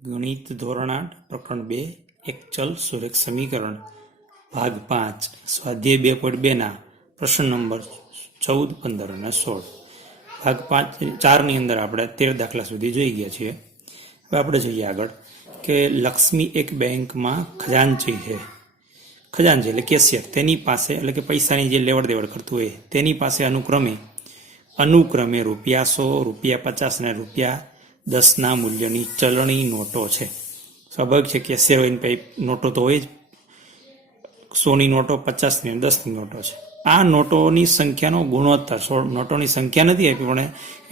ગણિત ધોરણ 8 પ્રકરણ 2 એક ચલ સુરેખ સમીકરણ ભાગ 5 સ્વાધ્યાય 2.2 ના પ્રશ્ન નંબર 14, 15 અને 16 ભાગ 4 ની અંદર આપણે 13 દાખલા સુધી જોઈ ગયા છીએ. હવે આપણે જોઈએ આગળ કે લક્ષ્મી એક બેંકમાં ખજાનચી છે. ખજાનચી એટલે કેશિયર, તેની પાસે એટલે કે પૈસાની જે લેવડ દેવડ કરતું હોય તેની પાસે અનુક્રમે ₹100, ₹50 અને ₹10 ના મૂલ્યની ચલણી નોટો છે. સ્વાભાવિક છે કે કેશિયર હોય ને નોટો તો હોય જ, 100ની નોટો, 50ની અને 10ની નોટો છે. આ નોટોની સંખ્યાનો ગુણોત્તર, નોટોની સંખ્યા નથી આપી પણ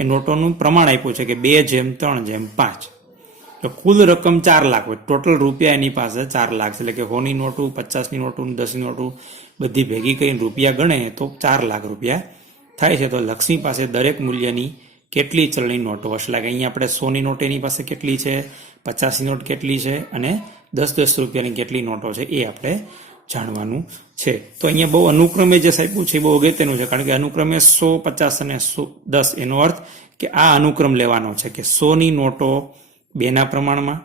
એ નોટોનું પ્રમાણ આપ્યું છે કે 2:3:5. તો કુલ રકમ 4 લાખ હોય, ટોટલ રૂપિયા એની પાસે 4 લાખ, એટલે કે 100ની નોટું, 50ની નોટું, 10ની નોટું બધી ભેગી કરીને રૂપિયા ગણે તો 4 લાખ રૂપિયા થાય છે. તો લક્ષ્મી પાસે દરેક મૂલ્યની કેટલી ચલણી નોટો હશે? એટલે અહીંયા આપણે 100ની નોટ એની પાસે કેટલી છે, 50ની નોટ કેટલી છે અને 10 રૂપિયાની કેટલી નોટો છે એ આપણે જાણવાનું છે. તો અહીંયા બહુ અનુક્રમે જે આપ્યું છે એ બહુ અગત્યનું છે, કારણ કે અનુક્રમે 100, 50 અને 10, એનો અર્થ કે આ અનુક્રમ લેવાનો છે કે 100ની નોટો 2ના પ્રમાણમાં,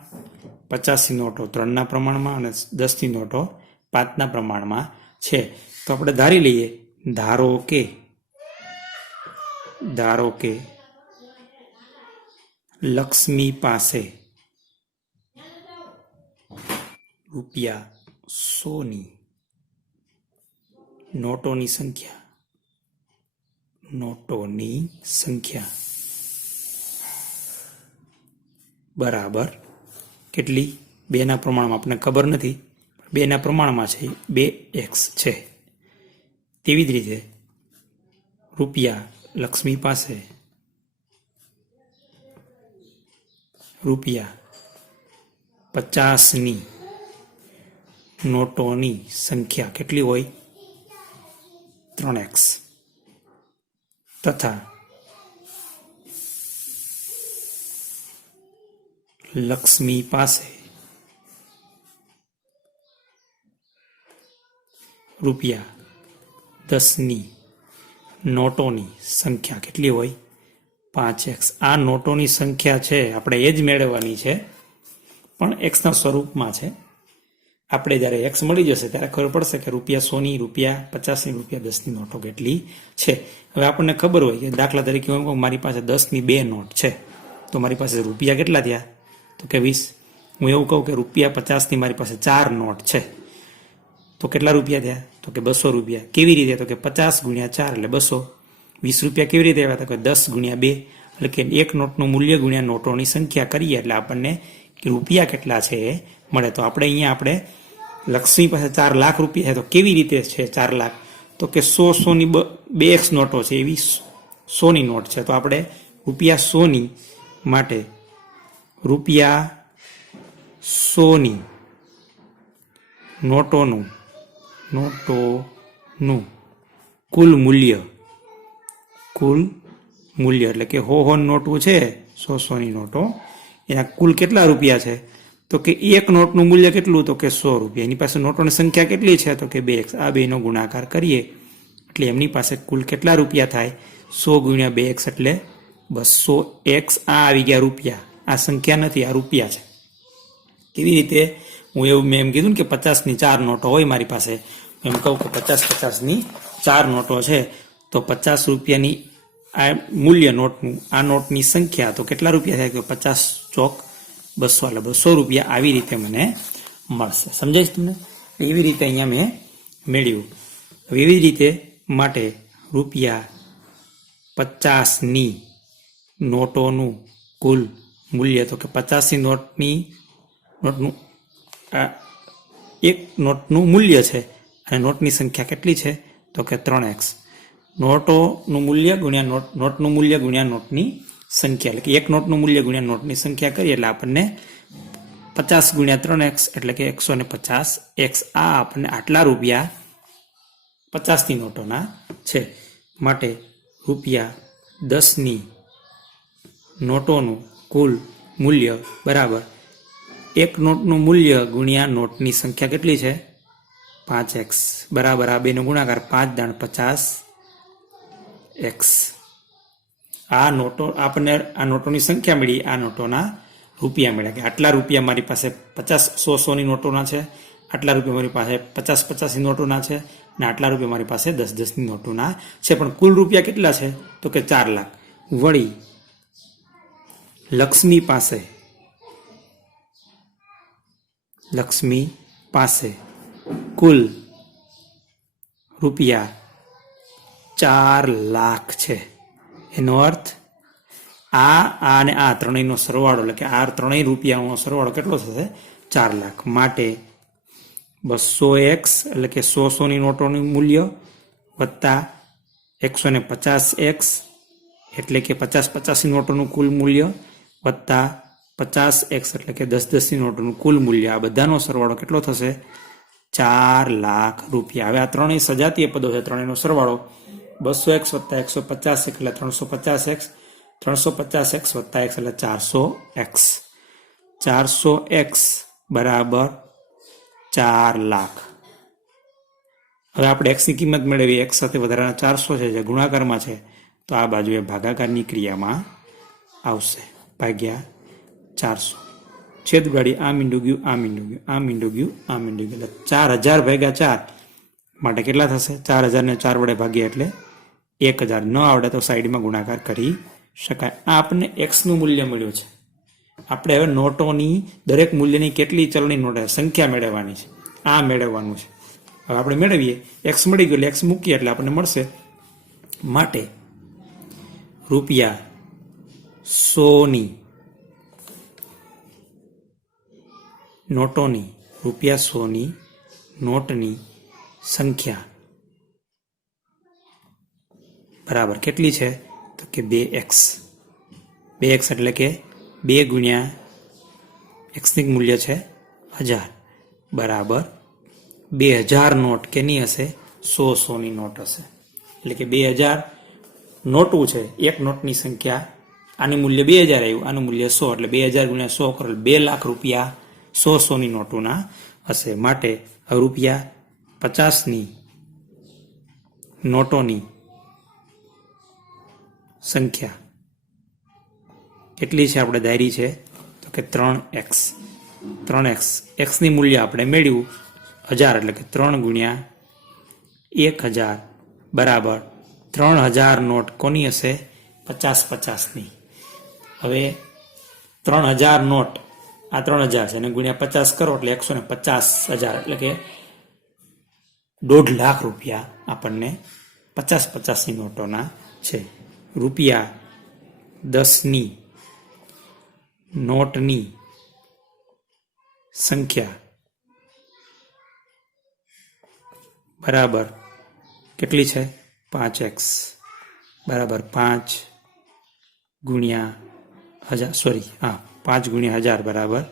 50ની નોટો 3ના પ્રમાણમાં અને 10ની નોટો 5ના પ્રમાણમાં છે. તો આપણે ધારી લઈએ, ધારો કે લક્ષ્મી પાસે ₹100ની નોટોની સંખ્યા બરાબર કેટલી? 2ના પ્રમાણમાં, આપણને ખબર નથી, 2ના પ્રમાણમાં છે, 2x છે. તેવી જ રીતે લક્ષ્મી પાસે ₹50ની નોટોની સંખ્યા કેટલી હોય? 3x. તથા લક્ષ્મી પાસે ₹10ની નોટોની સંખ્યા કેટલી હોય? 5x. આ નોટોની સંખ્યા છે આપણે એ જ મેળવવાની છે, પણ એક્સના સ્વરૂપમાં છે. આપણે જ્યારે એક્સ મળી જશે ત્યારે ખબર પડશે કે ₹100ની, ₹50ની, ₹10ની નોટો કેટલી છે. હવે આપણને ખબર હોય કે દાખલા તરીકે હું કહું મારી પાસે 10ની 2 નોટ છે, તો મારી પાસે રૂપિયા કેટલા થયા? તો કે 20. હું એવું કહું કે ₹50ની મારી પાસે 4 નોટ છે, તો કેટલા રૂપિયા થયા? તો કે 200 રૂપિયા. કેવી રીતે? તો કે 50 × 4 એટલે 200. 20 રૂપિયા કેવી રીતે આવ્યા? તો કે 10 × 2 એટલે કે એક નોટનું મૂલ્ય ગુણ્યા નોટોની સંખ્યા કરીએ એટલે આપણને રૂપિયા કેટલા છે એ મળે. તો આપણે લક્ષ્મી પાસે 4 લાખ રૂપિયા છે, તો કેવી રીતે છે 4 લાખ? તો કે 100ની 2x નોટો છે, એવી 100ની નોટ છે. તો આપણે ₹100ની માટે ₹100ની નોટોનું કુલ મૂલ્ય એટલે કે 100 નોટો છે, 100ની નોટો, એના કુલ કેટલા રૂપિયા છે? તો કે એક નોટનું મૂલ્ય કેટલું? તો કે 100 રૂપિયા. એની પાસે નોટોની સંખ્યા કેટલી છે? તો કે 2x. આ બેનો ગુણાકાર કરીએ એટલે એમની પાસે કુલ કેટલા રૂપિયા થાય? 100 × 2x એટલે 200x. આ આવી ગયા રૂપિયા, આ સંખ્યા નથી, આ રૂપિયા છે. કેવી રીતે? મેં એમ કીધું ને કે 50ની 4 નોટો હોય મારી પાસે, એમ કહું કે 50ની 4 નોટો છે, તો 50 રૂપિયાની આ મૂલ્ય નોટનું, આ નોટની સંખ્યા તો કેટલા રૂપિયા થાય? કે 50 ચોક 200 એટલે 200 રૂપિયા. આવી રીતે મને મળશે. સમજાય છે તમને? એવી રીતે અહીંયા મેં મેળવ્યું. એવી રીતે માટે ₹50ની નોટોનું કુલ મૂલ્ય, તો કે 50ની નોટનું એક નોટનું મૂલ્ય છે અને નોટની સંખ્યા કેટલી છે? તો કે 3x. નોટોનું મૂલ્ય ગુણ્યા નોટનું મૂલ્ય ગુણ્યા નોટની સંખ્યા, એટલે કે એક નોટનું મૂલ્ય ગુણ્યા નોટની સંખ્યા કરીએ એટલે આપણને 50 × 3x એટલે કે 150x. આ આપણને આટલા રૂપિયા 50ની નોટોના છે. માટે ₹10ની નોટોનું કુલ મૂલ્ય બરાબર એક નોટનું મૂલ્ય ગુણ્યા નોટની સંખ્યા કેટલી છે? 5x બરાબર આ બેનો ગુણાકાર 5×50x. આ નોટોની સંખ્યા મળી, આ નોટોના રૂપિયા મળ્યા કે આટલા રૂપિયા મારી પાસે 50 100 નોટોના છે, આટલા રૂપિયા મારી પાસે 50 નોટોના છે, અને આટલા રૂપિયા મારી પાસે 10 નોટોના છે. પણ કુલ રૂપિયા કેટલા છે? તો કે 4 લાખ. વળી લક્ષ્મી પાસે કુલ રૂપિયા 4 લાખ છે. એનો અર્થ આ અને આ ત્રણેયનો સરવાળો, એટલે કે આ ત્રણેય રૂપિયાનો સરવાળો કેટલો થશે? 4 લાખ. માટે 200x એટલે કે 100 નોટોનું મૂલ્ય વત્તા 150x એટલે કે 50 નોટોનું કુલ મૂલ્ય વત્તા 50x એટલે કે 10 નોટોનું કુલ મૂલ્ય, આ બધાનો સરવાળો કેટલો થશે? 4 લાખ રૂપિયા. હવે આ ત્રણેય સજાતીય પદો છે, ત્રણેયનો સરવાળો 200x વત્તા 150x એટલે 350x, 350x વત્તા x એટલે 400x. 400x બરાબર 4 લાખ. હવે આપણે x ની કિંમત મેળવી, x સાથે વધારાના 400 છે જે ગુણાકારમાં છે, તો આ બાજુએ ભાગાકારની ક્રિયામાં આવશે. ભાગ્યા 400, છેદવાળી આ મીંડું ગયું, આ મીંડું ગયું, આ મીંડું ગયું, આ મીંડું ગયું, એટલે 4000 ભાગ્યા 4 માટે કેટલા થશે? 4000 ને 4 વડે ભાગ્યા એટલે 1000. ન આવડે તો સાઈડમાં ગુણાકાર કરી શકાય. આ આપણને x નું મૂલ્ય મળ્યું છે. આપણે હવે નોટોની દરેક મૂલ્યની કેટલી ચલણી નોટ સંખ્યા મેળવવાની છે, આ મેળવવાનું છે. હવે આપણે મેળવીએ, x મળી ગયું એટલે x મૂકીએ એટલે આપણને મળશે. માટે રૂપિયા 100 નોટોની, રૂપિયા 100 નોટની સંખ્યા બરાબર કેટલી છે? તો કે 2x. 2x એટલે કે 2 ગુણ્યા x ની મૂલ્ય છે 1000 બરાબર 2000 નોટ કેની હશે? 100 નોટ હશે. એટલે કે 2000 નોટું છે, એક નોટની સંખ્યા, આનું મૂલ્ય 2000 આવ્યું, આનું મૂલ્ય 100, એટલે 2000 ગુણ્યા 100 કરો 2 લાખ રૂપિયા 100 નોટોના હશે. માટે રૂપિયા 50 નોટોની સંખ્યા કેટલી છે? આપણે ધારી છે તો કે 3x. 3x x ની મૂલ્ય આપણે મેળવ્યું 1000 એટલે કે 3 ગુણ્યા 1000 બરાબર 3000 નોટ કોની હશે? 50 હવે 3000 નોટ, આ 3000 છે અને ગુણ્યા 50 કરો એટલે 150,000 એટલે કે 1.5 લાખ રૂપિયા આપણને 50 નોટોના છે. રૂપિયા 10 નોટની સંખ્યા બરાબર કેટલી છે? 5x બરાબર 5 ગુણ્યા 1000 બરાબર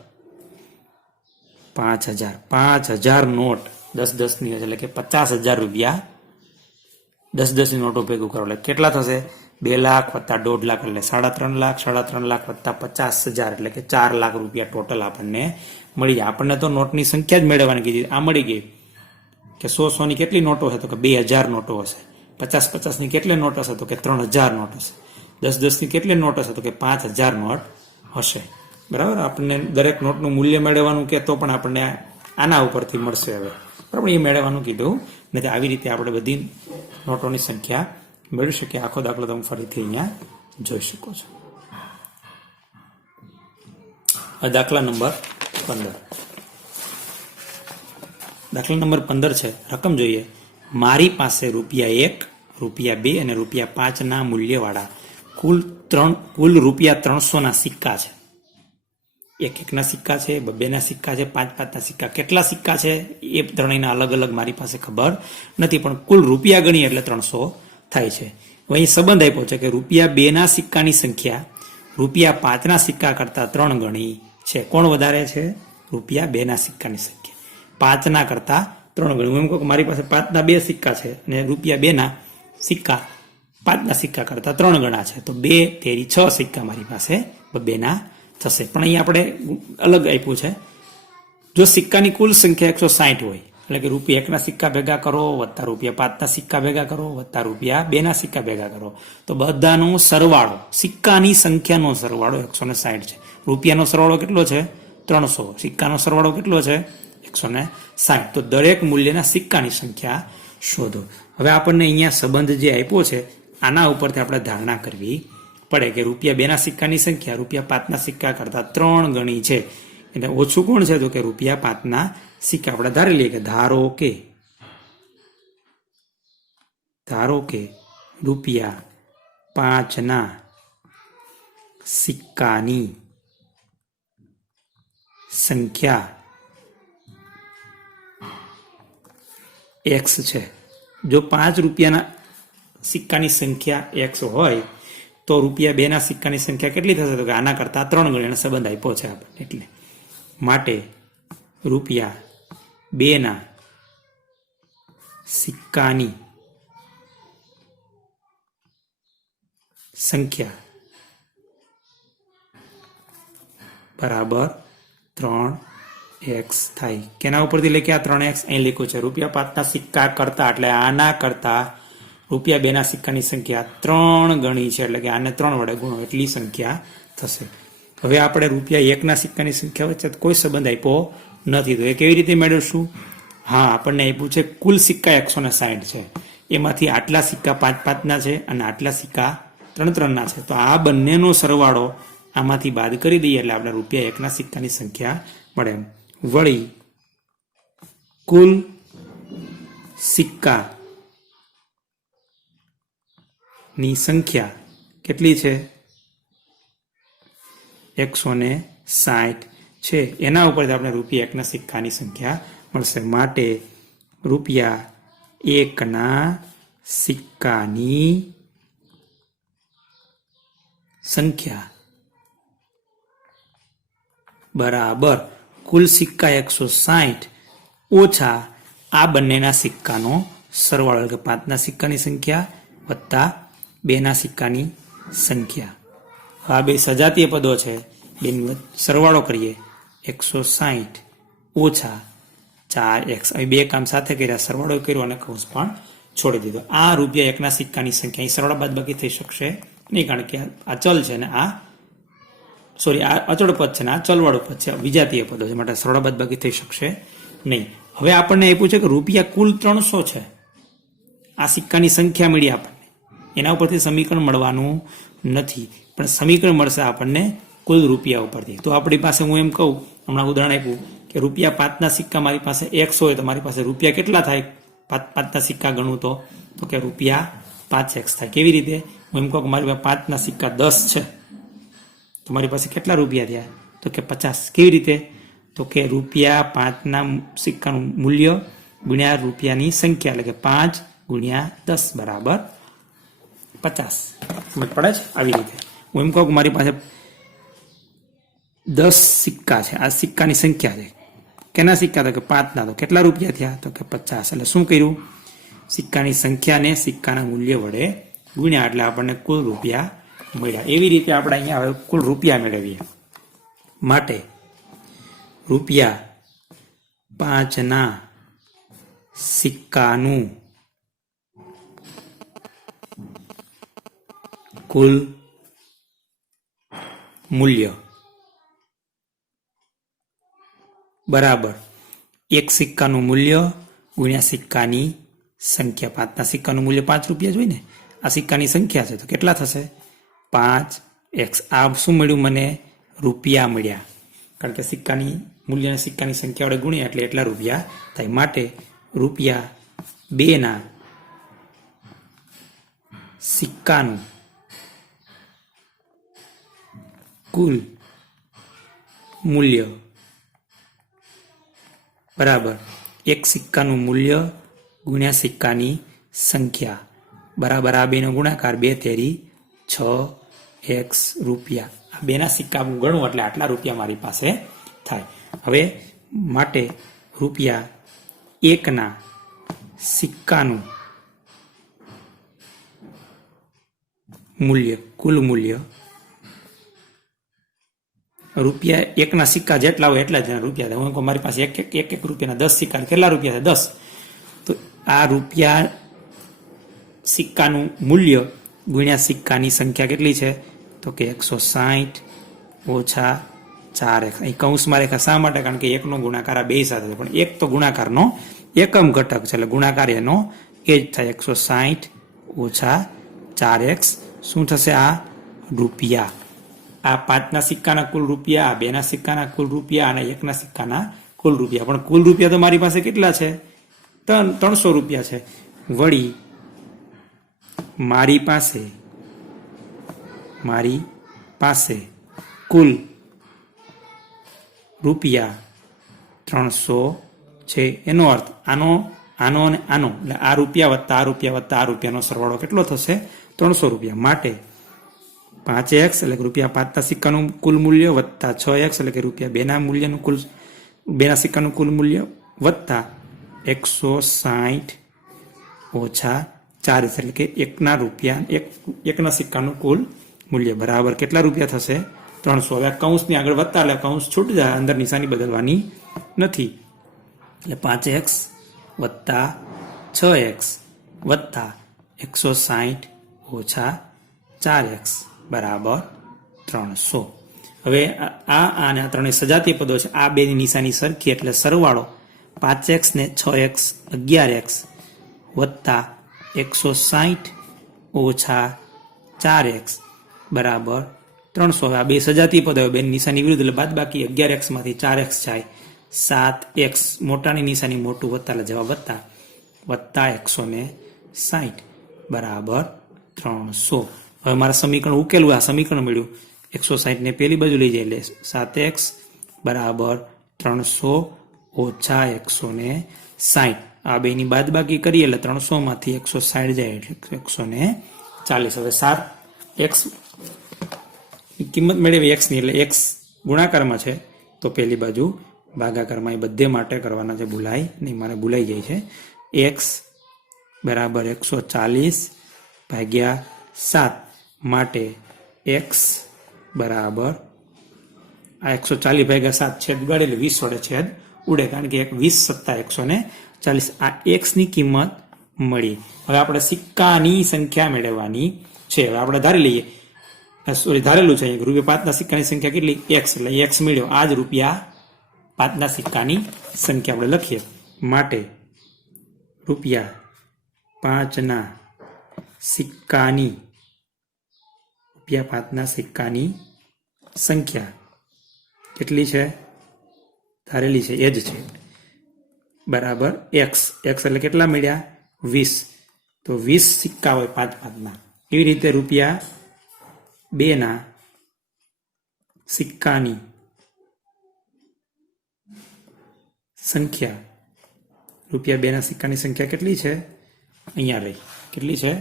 5000. 5000 નોટ 10 એટલે કે 50,000 રૂપિયા 10 નોટો ભેગું કરો એટલે કેટલા થશે? 2 લાખ વત્તા 1.5 લાખ એટલે 3.5 લાખ, 3.5 લાખ વત્તા 50,000 એટલે કે 4 લાખ રૂપિયા ટોટલ આપણને મળી જાય. આપણને તો નોટની સંખ્યા જ મેળવવાની કીધી, આ મળી ગઈ કે 100 કેટલી નોટો હશે? તો કે 2000 નોટો હશે. 50 કેટલી નોટ હશે? તો કે 3000 નોટ હશે. 10 કેટલી નોટ હશે? તો કે 5000 નોટ હશે. બરાબર. આપણને દરેક નોટનું મૂલ્ય મેળવવાનું કે તો પણ આપણને આના ઉપરથી મળશે. હવે બરાબર, એ મેળવવાનું કીધું નથી. આવી રીતે આપણે બધી નોટોની સંખ્યા મેળવી શકીએ. આખો દાખલો તમે ફરીથી અહીંયા જોઈ શકો છો. દાખલા નંબર 15. દાખલા નંબર 15 છે. રકમ જોઈએ. મારી પાસે રૂપિયા 1, રૂપિયા 2 અને રૂપિયા 5 મૂલ્યવાળા કુલ રૂપિયા 300 સિક્કા છે. 1 સિક્કા છે, 2 સિક્કા છે, 5 સિક્કા. કેટલા સિક્કા છે એ ત્રણેયના અલગ અલગ મારી પાસે ખબર નથી, પણ કુલ રૂપિયા ગણીએ એટલે 300 થાય છે. અહીં સંબંધ આપ્યો છે કે રૂપિયા 2 સિક્કાની સંખ્યા રૂપિયા 5 સિક્કા કરતા 3 ગણી છે. કોણ વધારે છે? રૂપિયા 2 સિક્કાની સંખ્યા 5 કરતા 3 ગણી. હું એમ કહું કે મારી પાસે 5 2 સિક્કા છે અને રૂપિયા 2 સિક્કા 5 સિક્કા કરતા 3 ગણા છે, તો 2 તેરી 6 સિક્કા મારી પાસે 2 થશે. પણ અહીંયા આપણે અલગ આપ્યું છે. જો સિક્કાની કુલ સંખ્યા 160 હોય એટલે કે રૂપિયા 1 સિક્કા ભેગા કરો વત્તા રૂપિયા 5 સિક્કા ભેગા કરો વત્તા રૂપિયા 2 સિક્કા ભેગા કરો, તો બધાનો સરવાળો, સિક્કાની સંખ્યાનો સરવાળો 160 છે. રૂપિયાનો સરવાળો કેટલો છે 300, સિક્કાનો સરવાળો કેટલો છે 160. તો દરેક મૂલ્યના સિક્કાની સંખ્યા શોધો. હવે આપણને અહીંયા સંબંધ જે આપ્યો છે આના ઉપરથી આપણે ધારણા કરવી પડે કે ₹2 ના સિક્કાની સંખ્યા ₹5 ના સિક્કા કરતા 3 ગણી છે. એટલે ઓછું કોણ છે તો કે ₹5 ના સિક્કા. આપણે ધારી લઈએ કે ધારો કે ₹5 ના સિક્કાની સંખ્યા x છે. જો ₹5 સિક્કાની સંખ્યા x હોય તો ₹2 ના સિક્કાની સંખ્યા કેટલી થશે તો કે આના કરતા 3 ગણી સંબંધ આપ્યો છે આપણને. એટલે માટે ₹2 ના સિક્કાની સંખ્યા બરાબર 3x થાય. કેના ઉપરથી લખ્યા 3x? અહીં લખ્યું છે ₹5 ના સિક્કા કરતા, એટલે આના કરતા ₹2 ના સિક્કાની સંખ્યા 3 ગણી છે, એટલે કે આને 3 વડે ગુણો એટલી સંખ્યા થશે. હવે આપણે ₹1 ના સિક્કાની સંખ્યા વચ્ચે કોઈ સંબંધ આપ્યો નથી, તો એ કેવી રીતે મેળવશું? હા, આપણને આપ્યું છે કુલ સિક્કા 160 છે, એમાંથી આટલા સિક્કા 5 ના છે અને આટલા સિક્કા 3 ના છે. તો આ બંનેનો સરવાળો આમાંથી બાદ કરી દઈએ એટલે આપણે ₹1 ના સિક્કાની સંખ્યા મળે. વળી કુલ સિક્કા ની સંખ્યા કેટલી છે? 160 છે. એના ઉપરથી આપણે ₹1 ના સિક્કાની સંખ્યા મળશે. માટે ₹1 ના સિક્કાની સંખ્યા બરાબર કુલ સિક્કા 160 ઓછા આ બંનેના સિક્કાનો સરવાળો, એટલે કે 5 ના સિક્કાની સંખ્યા વત્તા 2 ના સિક્કાની સંખ્યા. આ બે સજાતીય પદો છે, બેનો સરવાળો કરીએ 160 ઓછા 4x. અહીં બે કામ સાથે કર્યા, સરવાળો કર્યો અને કૌંસ પણ છોડી દીધો. આ ₹1 ના સિક્કાની સંખ્યા. અહીં સરવાળા બાદબાકી થઈ શકશે નહીં, કારણ કે આ ચલ છે ને આ અચળ પદ છે ને આ ચલવાળું પદ છે, વિજાતીય પદો છે, માટે સરવાળા બાદબાકી થઈ શકશે નહીં. હવે આપણને આપ્યું છે કે રૂપિયા કુલ 300 છે. આ સિક્કાની સંખ્યા મળી આપણને, એના ઉપરથી સમીકરણ મળવાનું નથી, પણ સમીકરણ મળશે આપણને કુલ રૂપિયા ઉપરથી. તો આપણી પાસે હું એમ કહું, હમણાં ઉદાહરણ આપ્યું કે ₹5 ના સિક્કા મારી પાસે x હોય તો મારી પાસે રૂપિયા કેટલા થાય? 5 ના સિક્કા ગણું તો કે ₹5x થાય. કેવી રીતે? હું એમ કહું કે મારી પાસે 5 ના સિક્કા 10 છે, તો મારી પાસે કેટલા રૂપિયા થયા? તો કે 50. કેવી રીતે? તો કે ₹5 ના સિક્કાનું મૂલ્ય ગુણ્યા રૂપિયાની સંખ્યા, એટલે કે 5 ગુણ્યા 10 બરાબર 50. સમજ પડે છે? આવી રીતે હું એમ કહું કે મારી પાસે 10 સિક્કા છે, આ સિક્કાની સંખ્યા છે. કેના સિક્કા? તો કે 5 ના. તો કેટલા રૂપિયા થયા? તો કે 50. એટલે શું કર્યું? સિક્કાની સંખ્યાને સિક્કાના મૂલ્ય વડે ગુણ્યા, એટલે આપણને કુલ રૂપિયા મળ્યા. એવી રીતે આપણે અહીંયા હવે કુલ રૂપિયા મેળવીએ. માટે ₹5 ના સિક્કાનું કુલ મૂલ્ય બરાબર એક સિક્કાનું મૂલ્ય ગુણ્યા સિક્કાની સંખ્યા. 5 ના સિક્કાનું મૂલ્ય ₹5 જ હોય ને, આ સિક્કાની સંખ્યા છે, તો કેટલા થશે? 5x. આ શું મળ્યું મને? રૂપિયા મળ્યા, કારણ કે સિક્કાની મૂલ્યને સિક્કાની સંખ્યા વડે ગુણ્યા એટલે એટલા રૂપિયા થાય. માટે ₹2 ના સિક્કાનું કુલ મૂલ્ય બરાબર એક સિક્કાનું મૂલ્ય ગુણ્યા સિક્કાની સંખ્યા બરાબર આ બેનો ગુણાકાર 2 તેરી 6x રૂપિયા. આ બેના સિક્કા હું ગણું એટલે આટલા રૂપિયા મારી પાસે થાય. હવે માટે ₹1 ના સિક્કાનું મૂલ્ય કુલ મૂલ્ય ₹1 ના સિક્કા જેટલા હોય એટલા જ રૂપિયા થાય. હું મારી પાસે એક રૂપિયાના 10 સિક્કા, કેટલા રૂપિયા થાય? 10. તો આ રૂપિયા સિક્કાનું મૂલ્ય ગુણ્યા સિક્કાની સંખ્યા કેટલી છે? તો કે 160 ઓછા 4x અહીં કૌંસમાં રેખા શા માટે? કારણ કે એકનો ગુણાકાર આ બે સાથે છે, પણ એક તો ગુણાકારનો એકમ ઘટક છે એટલે ગુણાકાર એનો એ જ થાય. 160 ઓછા 4x શું થશે? આ રૂપિયા. આ 5ના સિક્કાના કુલ રૂપિયા, આ 2ના સિક્કાના કુલ રૂપિયા અને 1ના સિક્કાના કુલ રૂપિયા. પણ કુલ રૂપિયા તો મારી પાસે કેટલા છે? 300 રૂપિયા છે. વળી મારી પાસે કુલ રૂપિયા 300 છે. એનો અર્થ આનો અને આનો એટલે આ રૂપિયા વત્તા આ રૂપિયા વત્તા આ રૂપિયાનો સરવાળો કેટલો થશે? 300 રૂપિયા. માટે 5x એટલે કે રૂપિયા 5ના સિક્કાનું કુલ મૂલ્ય વત્તા 6x એટલે કે રૂપિયા 2ના મૂલ્યનું કુલ 2ના સિક્કાનું કુલ મૂલ્ય વત્તા 160 ઓછા 4 એટલે કે એકના સિક્કાનું કુલ મૂલ્ય બરાબર કેટલા રૂપિયા થશે? 300. હવે કૌંસની આગળ વત્તા એટલે કૌંસ છૂટ જાય, અંદર નિશાની બદલવાની નથી. એટલે 5x વત્તા 6x વત્તા 160 ઓછા 4x બરાબર 300. હવે આ અને આ ત્રણેય સજાતીય પદો છે. આ બેની નિશાની સરખી એટલે સરવાળો 5x ને 6x 11x વત્તા 160 ઓછા 4x બરાબર 300. આ બે સજાતીય પદો, બેની નિશાની વિરુદ્ધ એટલે બાદ બાકી 11x માંથી 4x જાય 7x. મોટાની નિશાની મોટું વત્તા એટલે જવાબ વત્તા 160 બરાબર 300. હવે મારા સમીકરણ ઉકેલવું, આ સમીકરણ મળ્યું 160 ને પેલી બાજુ લઈ જાય એટલે 7x બરાબર 300 ઓછા 160. આ બેની બાદ બાકી કરીએ એટલે 300 માંથી 160 જાય એટલે 140. હવે 7x કિંમત મેળવી x ની એટલે x ગુણાકારમાં છે તો પેલી બાજુ ભાગાકારમાં એ બધે માટે કરવાના છે, ભૂલાય નહીં, મને ભૂલાઈ જાય છે. x બરાબર 140 ભાગ્યા 7 માટે x બરાબર આ 140 ભાગ્યા 7 છેદ ઉડાડે એટલે 20 વડે છેદ ઉડે, કારણ કે 20 સત્તા 140. આ x ની કિંમત મળી. હવે આપણે સિક્કાની સંખ્યા મેળવવાની છે. હવે આપણે ધારી લઈએ, ધારેલું છે રૂપિયા 5ના સિક્કાની સંખ્યા કેટલી? x. એટલે x મળ્યો. આ જ રૂપિયા 5ના સિક્કાની સંખ્યા આપણે લખીએ. માટે રૂપિયા 5ના સિક્કાની સંખ્યા કેટલી છે? ધારેલી છે એ જ છે બરાબર x. x એટલે કેટલા મળ્યા? 20. તો 20 સિક્કા હોય 5-5ના. એવી રીતે રૂપિયા 2ના સિક્કાની સંખ્યા, રૂપિયા 2ના સિક્કાની સંખ્યા કેટલી છે? અહીંયા રહી. કેટલી છે?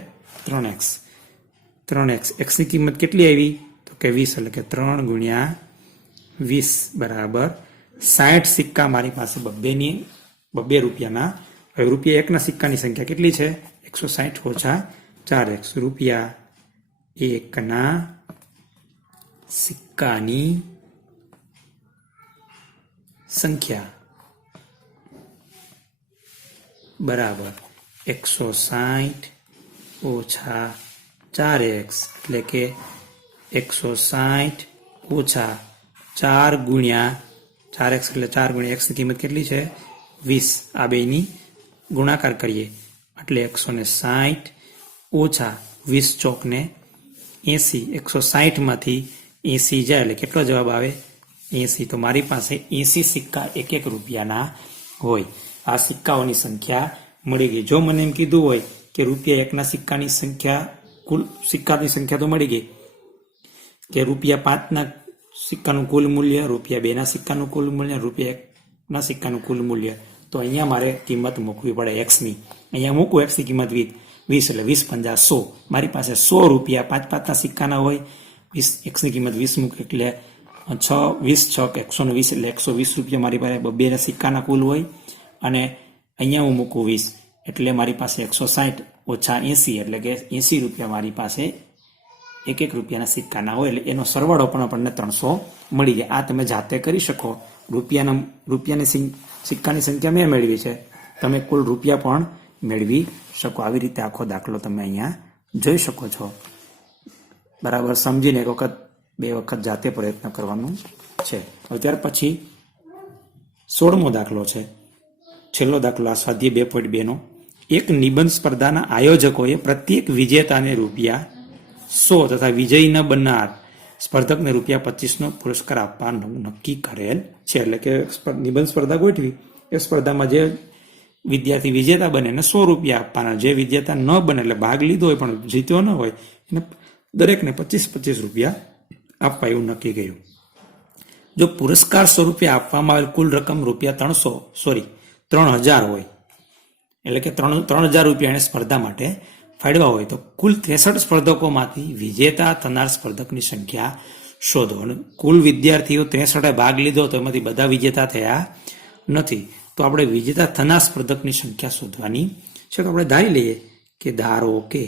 3x. x ની કિંમત કેટલી આવી? તો કે 20 એટલે કે 3 ગુણ્યા 20 બરાબર 60 સિક્કા મારી પાસે બબ્બે રૂપિયાના. હવે રૂપિયા 1ના સિક્કાની સંખ્યા કેટલી છે? 160 ઓછા 4x. રૂપિયા 1ના સિક્કાની સંખ્યા બરાબર 160 ઓછા 4x એટલે કે 160 ઓછા 4 ગુણ્યા 4x એટલે 4 ગુણ્યા x ની કિંમત કેટલી છે? 20. આ બેની ગુણાકાર કરીએ એટલે 160 ઓછા 20 ચોકને 80. 160 માંથી 80 જાય એટલે કેટલો જવાબ આવે? 80. તો મારી પાસે 80 સિક્કા 1 રૂપિયાના હોય. આ સિક્કાઓની સંખ્યા મળી ગઈ. જો મને એમ કીધું હોય કે રૂપિયા 1ના સિક્કાની સંખ્યા, કુલ સિક્કાની સંખ્યા તો મળી ગઈ, કે રૂપિયા 5ના સિક્કાનું કુલ મૂલ્ય, રૂપિયા 2ના સિક્કાનું કુલ મૂલ્ય, રૂપિયા 1ના સિક્કાનું કુલ મૂલ્ય, તો અહીંયા મારે કિંમત મૂકવી પડે x ની. અહીંયા મૂકું x ની કિંમત 20 એટલે 20 × 100. મારી પાસે 100 રૂપિયા 5-5ના સિક્કાના હોય. 20 x ની કિંમત 20 મૂકે એટલે 20 6 120 એટલે 120 રૂપિયા મારી પાસે બબ્બેના સિક્કાના કુલ હોય. અને અહીંયા હું મૂકું 20 એટલે મારી પાસે 160 ઓછા 80 એટલે કે 80 રૂપિયા મારી પાસે 1 રૂપિયાના સિક્કાના હોય. એટલે એનો સરવાળો પણ આપણને 300 મળી જાય. આ તમે જાતે કરી શકો. રૂપિયાની સિક્કાની સંખ્યા મેં મેળવી છે, તમે કુલ રૂપિયા પણ મેળવી શકો. આવી રીતે આખો દાખલો તમે અહીંયા જોઈ શકો છો. બરાબર સમજીને 1 વખત 2 વખત જાતે પ્રયત્ન કરવાનું છે. હવે ત્યાર પછી 16મો દાખલો છે, છેલ્લો દાખલો આ સ્વાધ્યાય 2.2 નો. એક નિબંધ સ્પર્ધાના આયોજકોએ પ્રત્યેક વિજેતાને ₹100 તથા વિજયી ન બનનાર સ્પર્ધકને ₹25નો પુરસ્કાર આપવાનું નક્કી કરેલ છે. એટલે કે નિબંધ સ્પર્ધા ગોઠવી, એ સ્પર્ધામાં જે વિદ્યાર્થી વિજેતા બને એને ₹100 આપવાના, જે વિજેતા ન બને એટલે ભાગ લીધો હોય પણ જીત્યો ન હોય એને દરેકને ₹25 આપવા એવું નક્કી કર્યું. જો પુરસ્કાર સ્વરૂપે આપવામાં આવેલ કુલ રકમ ₹3000 હોય, એટલે કે ₹3000 એને સ્પર્ધા માટે ફાળવા હોય, તો કુલ 63 સ્પર્ધકોમાંથી વિજેતા થનાર સ્પર્ધકની સંખ્યા શોધો. અને કુલ વિદ્યાર્થીઓ 63 ભાગ લીધો તો એમાંથી બધા વિજેતા થયા નથી, તો આપણે વિજેતા થનાર સ્પર્ધકની સંખ્યા શોધવાની છે. તો આપણે ધારી લઈએ કે ધારો કે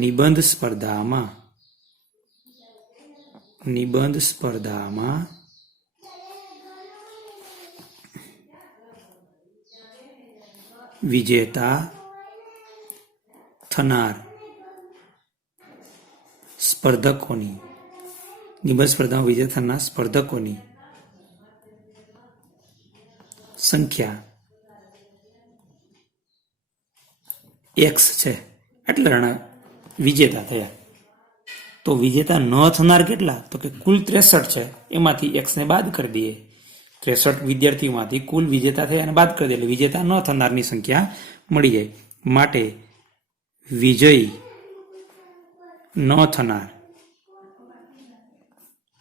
નિબંધ સ્પર્ધામાં વિજેતા થનાર સ્પર્ધકોની સંખ્યા X છે. એટલા જણા વિજેતા થયા. તો વિજેતા ન થનાર કેટલા? તો કે કુલ 63 છે, એમાંથી X ને બાદ કરી દઈએ. 63 વિદ્યાર્થીઓમાંથી કુલ વિજેતા થયા અને બાદ કરી દે એટલે વિજેતા ન થનારની સંખ્યા મળી જાય. માટે વિજયી ન થનાર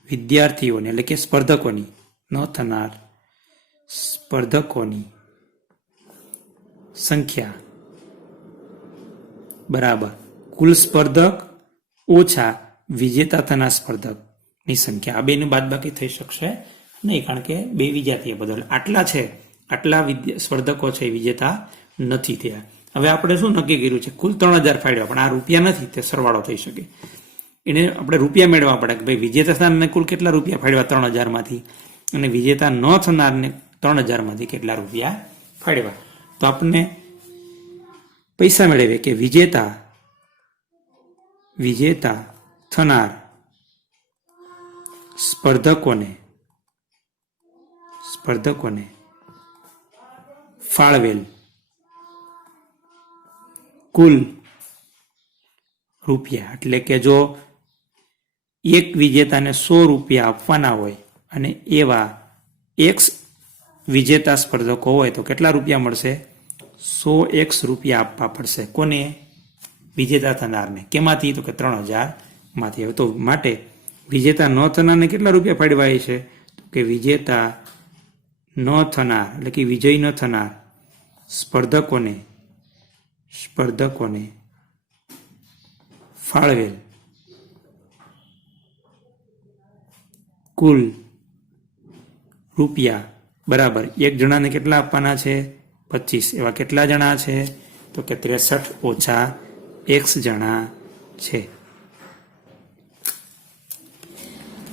વિદ્યાર્થીઓને એટલે કે સ્પર્ધકોની સંખ્યા બરાબર કુલ સ્પર્ધક ઓછા વિજેતા થનાર સ્પર્ધકની સંખ્યા. આ બેની બાદબાકી થઈ શકશે નહીં, કારણ કે બે વિદ્યાર્થીઓ બદલ આટલા સ્પર્ધકો છે વિજેતા નથી થયા. હવે આપણે શું નક્કી કર્યું છે? કુલ 3000 ફાળવ્યા, પણ આ રૂપિયા નથી, તે સરવાળો થઈ શકે. એને આપણે રૂપિયા મેળવવા પડે કે ભાઈ વિજેતા થનારને કુલ કેટલા રૂપિયા ફાળવ્યા 3000માંથી, અને વિજેતા ન થનારને 3000માંથી કેટલા રૂપિયા ફાળવ્યા. તો આપણને પૈસા મેળવે કે વિજેતા થનાર સ્પર્ધકોને ફાળવેલ કુલ રૂપિયા, એટલે કે જો એક વિજેતાને ₹100 આપવાના હોય અને એવા X વિજેતા સ્પર્ધકો હોય તો કેટલા રૂપિયા મળશે? ₹100 આપવા પડશે. કોને? વિજેતા થનારને. કેમાંથી? તો કે 3000માંથી. હવે તો માટે વિજેતા ન થનારને કેટલા રૂપિયા ફાળવાય છે? તો કે વિજેતા ન થનાર એટલે કે વિજય ન થનાર સ્પર્ધકોને ફાળવેલ કુલ રૂપિયા બરાબર એક જણાને કેટલા આપવાના છે? 25. એવા કેટલા જણા છે? તો કે 63 ઓછા X જણા છે.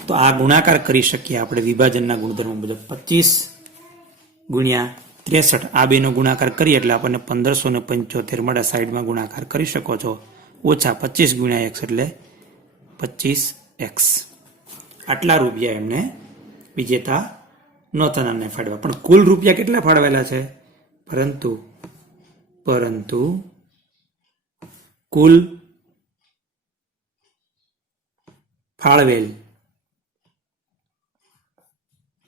તો આ ગુણાકાર કરી શકીએ આપણે વિભાજનના ગુણધર્મો મુજબ. 25 ગુણ્યા 63 આ બેનો ગુણાકાર કરીએ એટલે આપણને 1575 મળે. સાઈડમાં ગુણાકાર કરી શકો છો. ઓછા 25 ગુણ્યા X એટલે 25X. આટલા રૂપિયા એમને વિજેતા ન થનારને ફાળવા. પણ કુલ રૂપિયા કેટલા ફાળવેલા છે? પરંતુ કુલ ફાળવેલ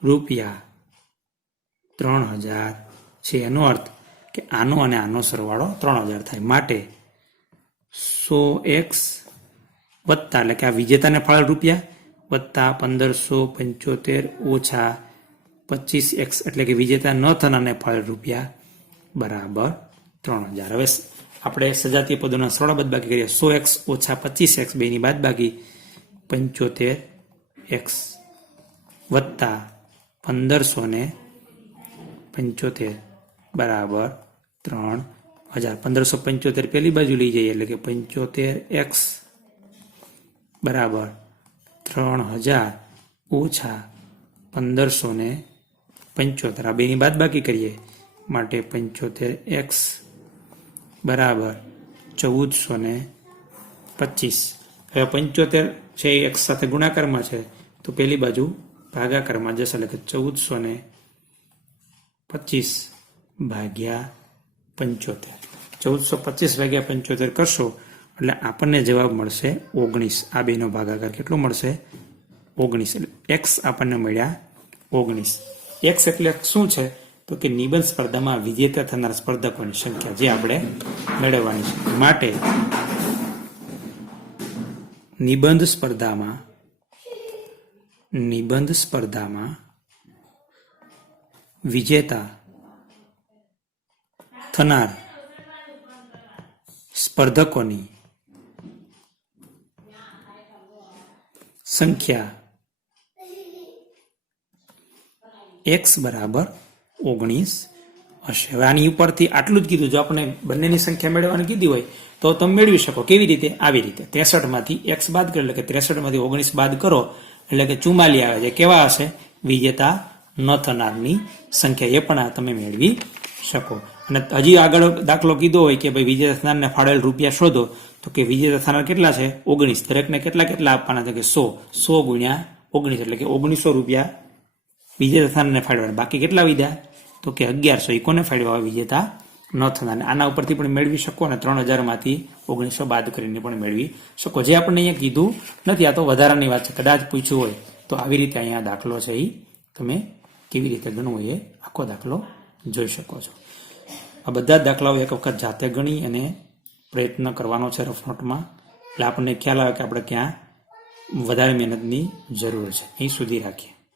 રૂપિયા 3000 છે. એનો અર્થ કે આનો અને આનો સરવાળો 3000 થાય. માટે 100X વત્તા એટલે કે આ વિજેતાને ફાળવેલ રૂપિયા વત્તા 1575 ઓછા 25X એટલે કે વિજેતા ન થનારને ફાળવેલ રૂપિયા બરાબર 3000. હવે આપણે સજાતીય પદોના સરળ બાદબાકી કરીએ. 100X ઓછા 25X બેની બાદબાકી 75X વત્તા 1575 બરાબર 3000. 1575 પેલી બાજુ લઈ જઈએ એટલે કે 75X બરાબર 3000 ઓછા 1575 આ બેની બાદબાકી કરીએ માટે 75X બરાબર 1425. હવે 75 છે એ x સાથે ગુણાકારમાં છે તો પેલી બાજુ ભાગાકારમાં જશે એટલે કે 1425 ભાગ્યા 75 1425 ભાગ્યા 75 કરશો એટલે આપણને જવાબ મળશે 19 આ બેનો ભાગાકાર કેટલો મળશે 19 એટલે x આપણને મળ્યા 19 x એટલે શું છે તો કે નિબંધ સ્પર્ધામાં વિજેતા થનાર સ્પર્ધકોની સંખ્યા જે આપણે મેળવવાની છે માટે નિબંધ સ્પર્ધામાં વિજેતા થનાર સ્પર્ધકોની સંખ્યા x બરાબર 19 હશે. હવે આની ઉપરથી આટલું જ કીધું. જો આપણે બંનેની સંખ્યા મેળવવાની કીધી હોય તો તમે મેળવી શકો. કેવી રીતે? આવી રીતે 63માંથી x બાદ કરો એટલે કે 63માંથી 19 બાદ કરો એટલે કે 44 આવે છે. કેવા હશે? વિજેતા ન થનારની સંખ્યા. એ પણ તમે મેળવી શકો. અને હજી આગળ દાખલો કીધો હોય કે ભાઈ વિજેતા થનારને ફાળવેલ રૂપિયા શોધો તો કે વિજેતા થનાર કેટલા છે? 19. દરેકને કેટલા આપવાના છે? કે 100 ગુણ્યા 19 એટલે કે 1900 રૂપિયા વિજેતા થનારને ફાળવ્યા. બાકી કેટલા વિધા? તો કે 1100. એ કોને ફાળવ્યા? વિજેતા ન થનારને. આના ઉપરથી પણ મેળવી શકો અને 3000માંથી 1900 બાદ કરીને પણ મેળવી શકો. જે આપણને અહીંયા કીધું નથી, આ તો વધારાની વાત છે. કદાચ પૂછ્યું હોય તો આવી રીતે અહીંયા દાખલો છે એ તમે કેવી રીતે ગણવો એ આખો દાખલો જોઈ શકો છો. આ બધા જ દાખલાઓ એક વખત જાતે ગણી અને પ્રયત્ન કરવાનો છે રફ નોટમાં. એટલે આપણને ખ્યાલ આવે કે આપણે ક્યાં વધારે મહેનતની જરૂર છે. અહીં સુધી રાખીએ.